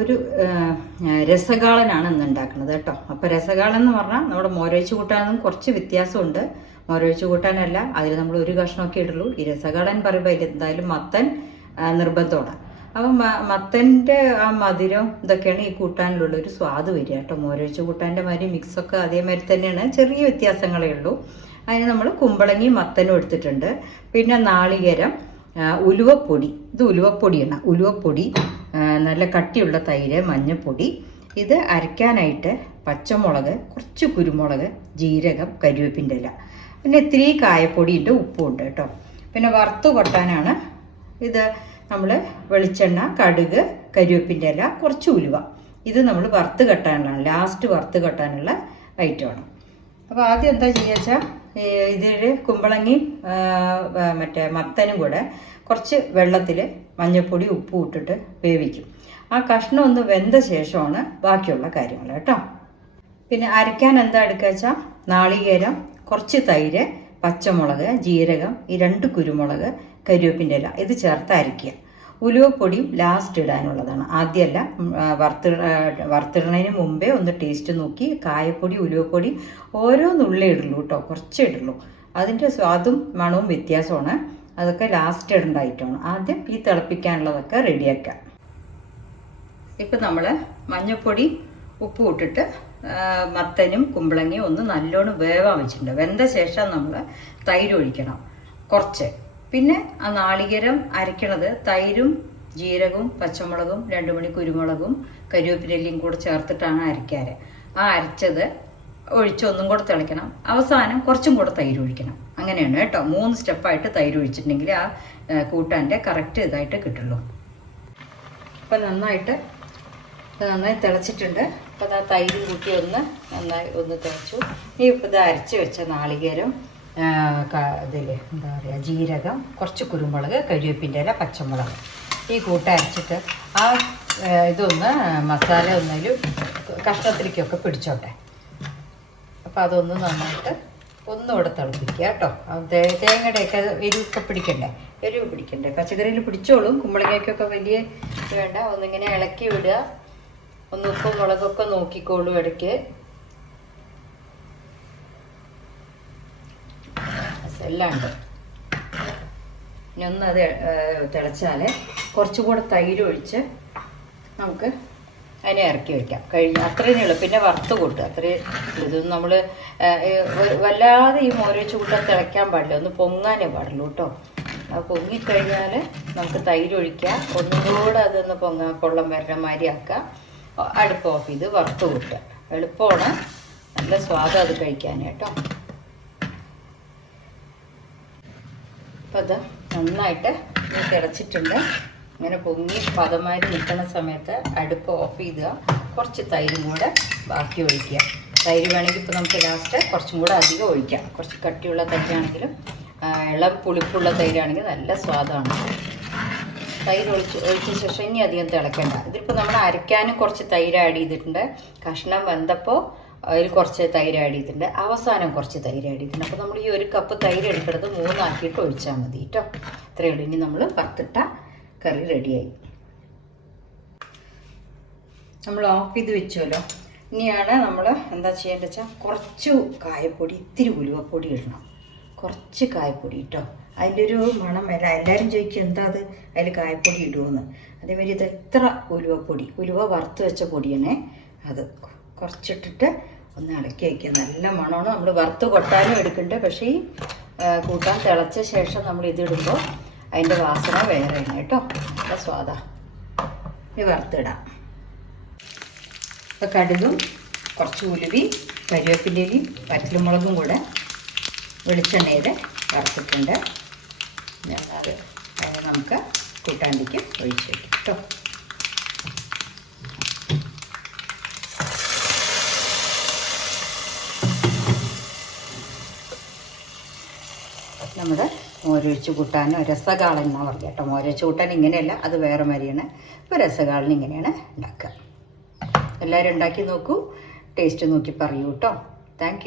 ഒരു രസകാളനാണ് ഇന്ന് ഉണ്ടാക്കുന്നത് കേട്ടോ. അപ്പോൾ രസകാളൻ എന്ന് പറഞ്ഞാൽ നമ്മുടെ മോരൊഴിച്ച് കൂട്ടാനും കുറച്ച് വ്യത്യാസമുണ്ട്. മോരൊഴിച്ച് കൂട്ടാനല്ല അതിൽ നമ്മൾ ഒരു കഷ്ണമൊക്കെ ഇടുള്ളൂ. ഈ രസകാളൻ പറയുമ്പോൾ അതിൽ എന്തായാലും മത്തൻ നിർബന്ധമാണ്. അപ്പം മത്തന്റെ ആ മധുരം ഇതൊക്കെയാണ് ഈ കൂട്ടാനിലുള്ള ഒരു സ്വാദ് വരിക കേട്ടോ. മോരൊഴിച്ച് കൂട്ടാന്റെ മാതിരി മിക്സൊക്കെ അതേമാതിരി തന്നെയാണ്. ചെറിയ വ്യത്യാസങ്ങളേ ഉള്ളൂ. അതിന് നമ്മൾ കുമ്പളങ്ങി മത്തനും എടുത്തിട്ടുണ്ട്. പിന്നെ നാളികേരം ഉലുവപ്പൊടി. ഇത് ഉലുവപ്പൊടിയാണ്. ഉലുവപ്പൊടി നല്ല കട്ടിയുള്ള തൈര് മഞ്ഞൾപ്പൊടി ഇത് അരയ്ക്കാനായിട്ട് പച്ചമുളക് കുറച്ച് കുരുമുളക് ജീരകം കരിവേപ്പിന്റെ ഇല. പിന്നെ ഇത്തിരി കായപ്പൊടിയുണ്ട് ഉപ്പും ഉണ്ട് കേട്ടോ. പിന്നെ വറുത്ത് കൊട്ടാനാണ് ഇത് നമ്മൾ വെളിച്ചെണ്ണ കടുക് കരിവേപ്പിന്റെ ഇല കുറച്ച് ഉലുവ. ഇത് നമ്മൾ വറുത്ത് കെട്ടാനുള്ളതാണ് ലാസ്റ്റ് വറുത്ത് കെട്ടാനുള്ള ഐറ്റമാണ് അപ്പോൾ ആദ്യം എന്താ ചെയ്യുക ഇതിൽ കുമ്പളങ്ങി മറ്റേ മത്തനും കൂടെ കുറച്ച് വെള്ളത്തിൽ മഞ്ഞൾപ്പൊടി ഉപ്പും ഇട്ടിട്ട് വേവിക്കും. ആ കഷ്ണം ഒന്ന് വെന്ത ശേഷമാണ് ബാക്കിയുള്ള കാര്യങ്ങൾ കേട്ടോ. പിന്നെ അരയ്ക്കാൻ എന്താ എടുക്കുക വെച്ചാൽ നാളികേരം കുറച്ച് തൈര് പച്ചമുളക് ജീരകം ഈ രണ്ട് കുരുമുളക് കരിവേപ്പിന്റെ ഇല ഇത് ചേർത്ത് അരയ്ക്കുക ഉലുവപ്പൊടിയും ലാസ്റ്റ് ഇടാനുള്ളതാണ്. ആദ്യമല്ല വറുത്തി വറുത്തിടുന്നതിന് മുമ്പേ ഒന്ന് ടേസ്റ്റ് നോക്കി കായപ്പൊടി ഉലുവപ്പൊടി ഓരോന്നുള്ളേ നുള്ളി ഇടുള്ളൂ കേട്ടോ കുറച്ചേ ഇടുള്ളൂ. അതിന്റെ സ്വാദും മണവും വ്യത്യാസമാണ്. അതൊക്കെ ലാസ്റ്റ് ഇടേണ്ട ഐറ്റമാണ് ആദ്യം ഈ തിളപ്പിക്കാനുള്ളതൊക്കെ റെഡിയാക്കാം ഇപ്പം നമ്മൾ മഞ്ഞൾപ്പൊടി ഉപ്പ് ഇട്ടിട്ട് മത്തനും കുമ്പളങ്ങയും ഒന്ന് നല്ലോണം വേവാൻ വെച്ചിട്ടുണ്ട്. വെന്ത ശേഷം നമ്മൾ തൈര് ഒഴിക്കണം. കുറച്ച്. പിന്നെ ആ നാളികേരം അരയ്ക്കണത് തൈരും ജീരകവും പച്ചമുളകും രണ്ട് മണി കുരുമുളകും കരിവേപ്പിലയും കൂടെ ചേർത്തിട്ടാണ് അരയ്ക്കാറ്. ആ അരച്ചത് ഒഴിച്ച് ഒന്നും കൂടെ തിളയ്ക്കണം. അവസാനം കുറച്ചും കൂടെ തൈര് ഒഴിക്കണം. അങ്ങനെയാണ് കേട്ടോ. മൂന്ന് സ്റ്റെപ്പായിട്ട് തൈര് ഒഴിച്ചിട്ടുണ്ടെങ്കിൽ ആ കൂട്ടാന്റെ കറക്റ്റ് ഇതായിട്ട് കിട്ടുള്ളൂ. ഇപ്പം നന്നായിട്ട് നന്നായി തിളച്ചിട്ടുണ്ട്. അപ്പം ആ തൈര് കൂട്ടി ഒന്ന് നന്നായി ഒന്ന് തിളച്ചു. ഈ ഇപ്പം ഇത് അരച്ച് വെച്ച നാളികേരം. ഇതിൽ എന്താ പറയുക ജീരകം കുറച്ച് കുരുമുളക് കരിവേപ്പിന്റെ ഇല പച്ചമുളക്. ഈ കൂട്ടരച്ചിട്ട് ആ ഇതൊന്ന് മസാല ഒന്നൊരു കഷ്ണത്തിലേക്കൊക്കെ പിടിച്ചോട്ടെ. അപ്പോൾ അതൊന്ന് നന്നായിട്ട് ഒന്നുകൂടെ തിളപ്പിക്കുക കേട്ടോ. തേങ്ങയുടെയൊക്കെ എരിവൊക്കെ പിടിക്കണ്ടേ? എരിവ് പിടിക്കണ്ടേ? പച്ചക്കറിയിൽ പിടിച്ചോളും. കുമ്പളങ്ങയ്ക്കൊക്കെ വലിയ വേണ്ട. ഒന്നിങ്ങനെ ഇളക്കി വിടുക. ഒന്ന് ഉപ്പും മുളകൊക്കെ നോക്കിക്കോളൂ ഇടയ്ക്ക്. എല്ലാം ഉണ്ട് ഇനി ഒന്ന് അത് തിളച്ചാൽ കുറച്ചും കൂടെ തൈര് ഒഴിച്ച് നമുക്ക് അതിനെ ഇറക്കി വയ്ക്കാം കഴിഞ്ഞ അത്രയും ഉള്ളു പിന്നെ വറുത്ത് കൂട്ടുക. അത്രയും ഇത് നമ്മൾ വല്ലാതെ ഈ മോരൊഴിച്ച് കൂട്ടാൻ തിളയ്ക്കാൻ പാടില്ല. ഒന്ന് പൊങ്ങാനേ പാടുള്ളൂ കേട്ടോ. അത് പൊങ്ങിക്കഴിഞ്ഞാൽ നമുക്ക് തൈര് ഒഴിക്കാം ഒന്നുകൂടെ അതൊന്ന് പൊങ്ങാ കൊള്ളം വരണ മാതിരി ആക്കാം. അടുപ്പ് ഓഫ് ചെയ്ത് വറുത്ത് കൂട്ടുക. എളുപ്പമാണ്. നല്ല സ്വാദം അത് കഴിക്കാൻ കേട്ടോ. അപ്പം അത് നന്നായിട്ട് തിളച്ചിട്ടുണ്ട്. ഇങ്ങനെ പൊങ്ങി പദമാരി നിൽക്കുന്ന സമയത്ത് അടുപ്പ് ഓഫ് ചെയ്യുക കുറച്ച് തൈരും കൂടെ ബാക്കി ഒഴിക്കുക. തൈര് വേണമെങ്കിൽ ഇപ്പോൾ നമുക്ക് ലാസ്റ്റ് കുറച്ചും കൂടെ അധികം ഒഴിക്കാം. കുറച്ച് കട്ടിയുള്ള തൈരാണെങ്കിലും ഇളം പുളിപ്പുള്ള തൈരാണെങ്കിൽ നല്ല സ്വാദാണ്. തൈര് ഒഴിച്ച് ഒഴിച്ച ശേഷം ഇനി അധികം തിളക്കണ്ട. ഇതിപ്പോൾ നമ്മൾ അരയ്ക്കാനും കുറച്ച് തൈര് ആഡ് ചെയ്തിട്ടുണ്ട്. കഷ്ണം വെന്തപ്പോൾ അതിൽ കുറച്ച് തൈര് ആഡ് ചെയ്തിട്ടുണ്ട്. അവസാനം കുറച്ച് തൈര് ആഡ് ചെയ്തിട്ടുണ്ട്. അപ്പോൾ നമ്മൾ ഈ ഒരു കപ്പ് തൈര് എടുക്കുന്നത് മൂന്നാക്കിയിട്ട് ഒഴിച്ചാൽ മതി കേട്ടോ ഇത്രയേ ഉള്ളൂ. ഇനി നമ്മൾ പത്തിട്ട കറി റെഡിയായി നമ്മൾ ഓഫ് ചെയ്ത് വെച്ചല്ലോ. ഇനിയാണ് നമ്മൾ എന്താ ചെയ്യേണ്ടത് വെച്ചാൽ കുറച്ച് കായപ്പൊടി ഇത്തിരി ഉലുവപ്പൊടി ഇടണം. കുറച്ച് കായപ്പൊടി കേട്ടോ അതിന്റെ ഒരു മണം വരാം. എല്ലാവരും ചോദിക്കും എന്താ അത്? അതിൽ കായപ്പൊടി ഇടുമെന്ന് അതേമാതിരി ഇത് എത്ര ഉലുവപ്പൊടി? ഉലുവ വറുത്ത് വെച്ച പൊടിയാണേ അത്. കുറച്ചിട്ടിട്ട് ഒന്ന് ഇളക്കി വയ്ക്കുക. നല്ല മണമാണ്. നമ്മൾ വറുത്ത് കൊട്ടാനും എടുക്കണ്ട. പക്ഷേ ഈ കൂട്ടാൻ തിളച്ച ശേഷം നമ്മൾ ഇതിടുമ്പോൾ അതിന്റെ വാസന വേറെയാണ് കേട്ടോ. നല്ല സ്വാദാ ഇത് വറുത്തിടാം. ഇപ്പോൾ കടുകും കുറച്ച് ഉലുവി കരിവേപ്പിന്റെയും വറ്റലുമുളകും കൂടെ വെളിച്ചെണ്ണയിൽ വറുത്തിട്ടുണ്ട്. അത് നമുക്ക് കൂട്ടാണ്ടിക്ക് ഒഴിച്ച് വയ്ക്കും കേട്ടോ. നമ്മുടെ മോരൊഴിച്ച് കൂട്ടാനോ രസകാളൻ എന്നാണ് പറയുക കേട്ടോ. മോരൊഴിച്ച് കൂട്ടാൻ ഇങ്ങനെയല്ല അത് വേറെ മാതിരിയാണ്. ഇപ്പോൾ രസകാളൻ ഇങ്ങനെയാണ് ഉണ്ടാക്കുക. എല്ലാവരും ഉണ്ടാക്കി നോക്കൂ. ടേസ്റ്റ് നോക്കി പറയൂ കേട്ടോ. താങ്ക്